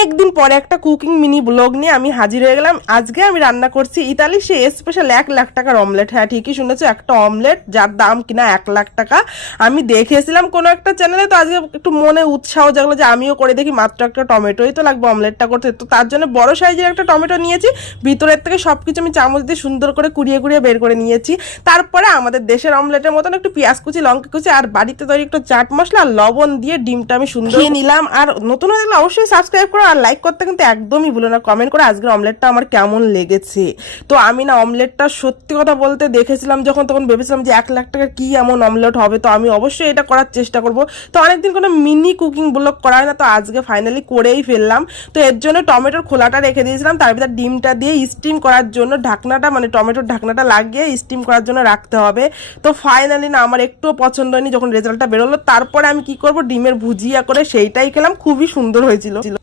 অনেকদিন পরে একটা কুকিং মিনি ব্লগ নিয়ে আমি হাজির হয়ে গেলাম। আজকে আমি রান্না করছি ইতালি সে স্পেশাল 1 লাখ টাকার অমলেট। হ্যাঁ, ঠিকই শুনেছো, একটা অমলেট যার দাম কিনা 1 লাখ টাকা। আমি দেখেছিলাম কোনো একটা চ্যানেলে, তো আজকে একটু মনে উৎসাহ জাগলো যে আমিও করে দেখি। মাত্র একটা টমেটোই তো লাগবে অমলেটটা করতে, তো তার জন্য বড় সাইজের একটা টমেটো নিয়েছি। ভিতরের থেকে সবকিছু আমি চামচ দিয়ে সুন্দর করে কুড়িয়ে কুড়িয়ে বের করে নিয়েছি। তারপরে আমাদের দেশের অমলেটের মতন একটু পেঁয়াজ কুচি, লঙ্কা কুচি আর বাড়িতে তৈরি একটু চাট মশলা আর লবণ দিয়ে ডিমটা আমি সুন্দর খেয়ে নিলাম। আর নতুন হয়ে গেলে অবশ্যই সাবস্ক্রাইব করো আর লাইক করতে কিন্তু একদমই ভুলো না। কমেন্ট করে আজকের অমলেটটা আমার কেমন লেগেছে। তো আমি না অমলেটটা সত্যি কথা বলতে দেখেছিলাম যখন, তখন ভেবেছিলাম যে 1 লাখ টাকার কি এমন অমলেট হবে, তো আমি অবশ্যই এটা করার চেষ্টা করব। তো অনেকদিন কোনো মিনি কুকিং ব্লগ করা হয় না, তো আজকে ফাইনালি করেই ফেললাম। তো এর জন্য টমেটোর খোলাটা রেখে দিয়েছিলাম, তার ভিতর ডিমটা দিয়ে স্টিম করার জন্য ঢাকনাটা, মানে টমেটোর ঢাকনাটা লাগিয়ে স্টিম করার জন্য রাখতে হবে। তো ফাইনালি না আমার একটুও পছন্দ হয়নি যখন রেজাল্টটা বেরোলো। তারপরে আমি কি করব, ডিমের ভুজিয়া করে সেইটাই খেলাম, খুবই সুন্দর হয়েছিল।